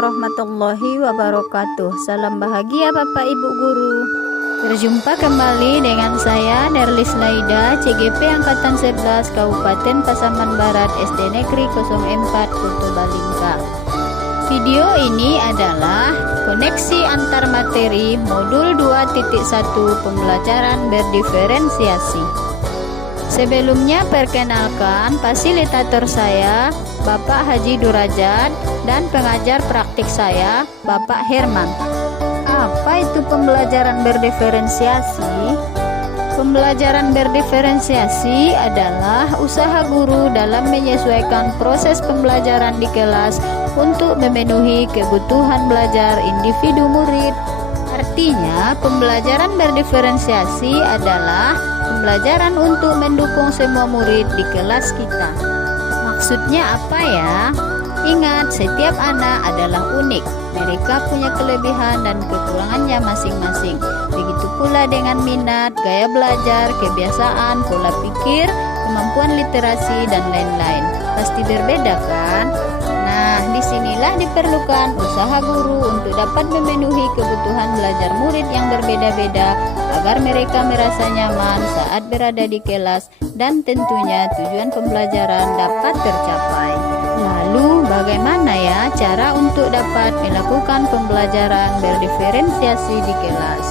warahmatullahi wabarakatuh. Salam bahagia Bapak Ibu Guru. Berjumpa kembali dengan saya Nerlis Laida, CGP Angkatan 11 Kabupaten Pasaman Barat, SD Negeri 04 Purbalingga. Video ini adalah koneksi antar materi modul 2.1 pembelajaran berdiferensiasi. Sebelumnya perkenalkan fasilitator saya Bapak Haji Durajat dan pengajar praktik saya Bapak Herman. Apa itu pembelajaran berdiferensiasi? Pembelajaran berdiferensiasi adalah usaha guru dalam menyesuaikan proses pembelajaran di kelas untuk memenuhi kebutuhan belajar individu murid. Artinya, pembelajaran berdiferensiasi adalah pembelajaran untuk mendukung semua murid di kelas kita. Maksudnya apa ya? Ingat, setiap anak adalah unik. Mereka punya kelebihan dan kekurangannya masing-masing. Begitu pula dengan minat, gaya belajar, kebiasaan, pola pikir, kemampuan literasi, dan lain-lain. Pasti berbeda kan? Nah, disinilah diperlukan usaha guru untuk dapat memenuhi kebutuhan belajar murid yang berbeda-beda agar mereka merasa nyaman saat berada di kelas dan tentunya tujuan pembelajaran dapat tercapai. Lalu, bagaimana ya cara untuk dapat melakukan pembelajaran berdiferensiasi di kelas?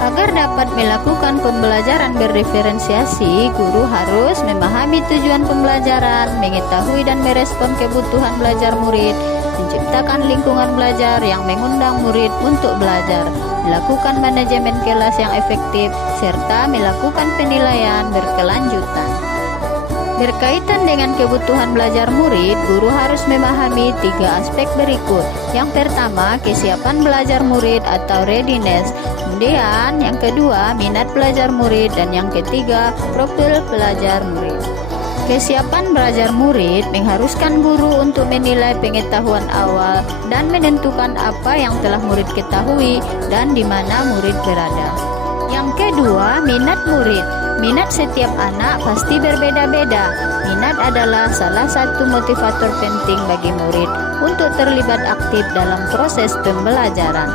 Agar dapat melakukan pembelajaran berdiferensiasi, guru harus memahami tujuan pembelajaran, mengetahui dan merespon kebutuhan belajar murid, menciptakan lingkungan belajar yang mengundang murid untuk belajar, melakukan manajemen kelas yang efektif, serta melakukan penilaian berkelanjutan. Berkaitan dengan kebutuhan belajar murid, guru harus memahami 3 aspek berikut. Yang pertama, kesiapan belajar murid atau readiness. Kemudian, yang kedua, minat belajar murid. Dan yang ketiga, profil belajar murid. Kesiapan belajar murid mengharuskan guru untuk menilai pengetahuan awal dan menentukan apa yang telah murid ketahui dan di mana murid berada. Yang kedua, minat murid. Minat setiap anak pasti berbeda-beda. Minat adalah salah satu motivator penting bagi murid untuk terlibat aktif dalam proses pembelajaran.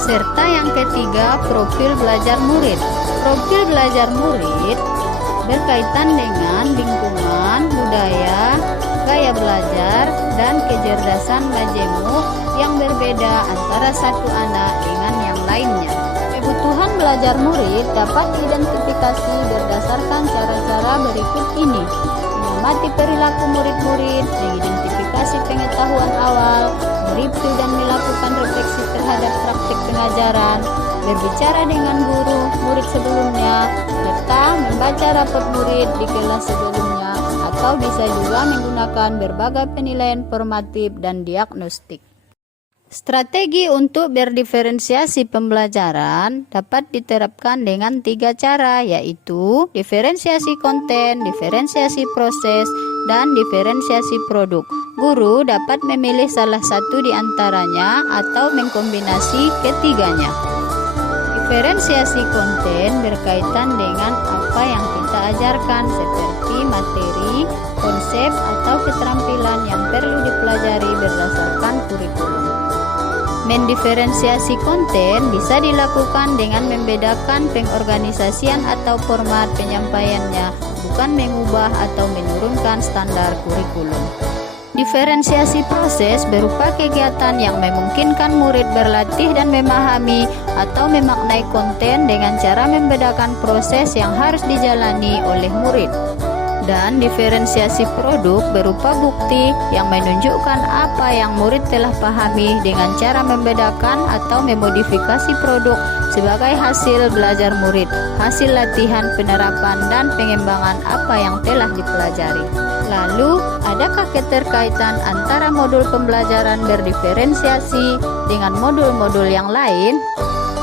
Serta yang ketiga, profil belajar murid. Profil belajar murid berkaitan dengan lingkungan, budaya, gaya belajar, dan kecerdasan majemuk yang berbeda antara satu anak dengan yang lainnya. Kebutuhan belajar murid dapat diidentifikasi berdasarkan cara-cara berikut ini: mengamati perilaku murid-murid, mengidentifikasi pengetahuan awal, mereview dan melakukan refleksi terhadap praktik pengajaran, berbicara dengan guru murid sebelumnya, serta membaca rapot murid di kelas sebelumnya, atau bisa juga menggunakan berbagai penilaian formatif dan diagnostik. Strategi untuk berdiferensiasi pembelajaran dapat diterapkan dengan 3 cara, yaitu diferensiasi konten, diferensiasi proses, dan diferensiasi produk. Guru dapat memilih salah satu di antaranya atau mengkombinasi ketiganya. Diferensiasi konten berkaitan dengan apa yang kita ajarkan, seperti materi, konsep, atau keterampilan yang perlu dipelajari berdasarkan kurikulum. Mendiferensiasi konten bisa dilakukan dengan membedakan pengorganisasian atau format penyampaiannya, bukan mengubah atau menurunkan standar kurikulum. Diferensiasi proses berupa kegiatan yang memungkinkan murid berlatih dan memahami atau memaknai konten dengan cara membedakan proses yang harus dijalani oleh murid. Dan diferensiasi produk berupa bukti yang menunjukkan apa yang murid telah pahami dengan cara membedakan atau memodifikasi produk sebagai hasil belajar murid, hasil latihan, penerapan, dan pengembangan apa yang telah dipelajari. Lalu, adakah keterkaitan antara modul pembelajaran berdiferensiasi dengan modul-modul yang lain?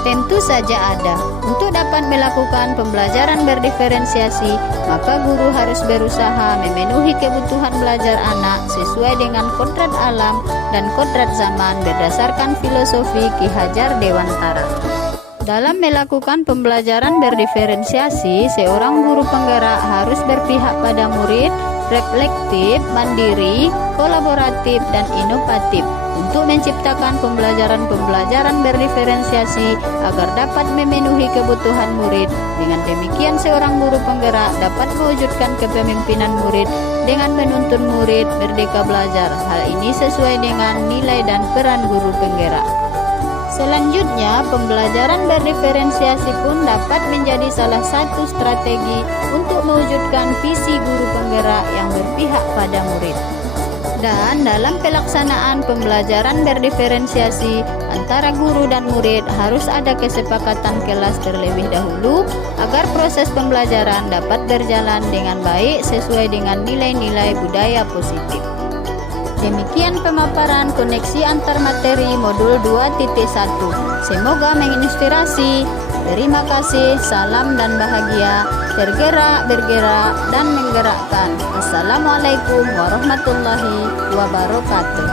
Tentu saja ada. Untuk dapat melakukan pembelajaran berdiferensiasi, maka guru harus berusaha memenuhi kebutuhan belajar anak sesuai dengan kodrat alam dan kodrat zaman berdasarkan filosofi Ki Hajar Dewantara. Dalam melakukan pembelajaran berdiferensiasi, seorang guru penggerak harus berpihak pada murid, reflektif, mandiri, kolaboratif, dan inovatif. untuk menciptakan pembelajaran-pembelajaran berdiferensiasi agar dapat memenuhi kebutuhan murid. Dengan demikian seorang guru penggerak dapat mewujudkan kepemimpinan murid dengan menuntun murid merdeka belajar. Hal ini sesuai dengan nilai dan peran guru penggerak. Selanjutnya, pembelajaran berdiferensiasi pun dapat menjadi salah satu strategi untuk mewujudkan visi guru penggerak yang berpihak pada murid. Dan dalam pelaksanaan pembelajaran berdiferensiasi antara guru dan murid harus ada kesepakatan kelas terlebih dahulu agar proses pembelajaran dapat berjalan dengan baik sesuai dengan nilai-nilai budaya positif. Demikian pemaparan koneksi antar materi modul 2.1. Semoga menginspirasi. Terima kasih, salam dan bahagia, tergerak, bergerak, dan menggerakkan. Assalamualaikum warahmatullahi wabarakatuh.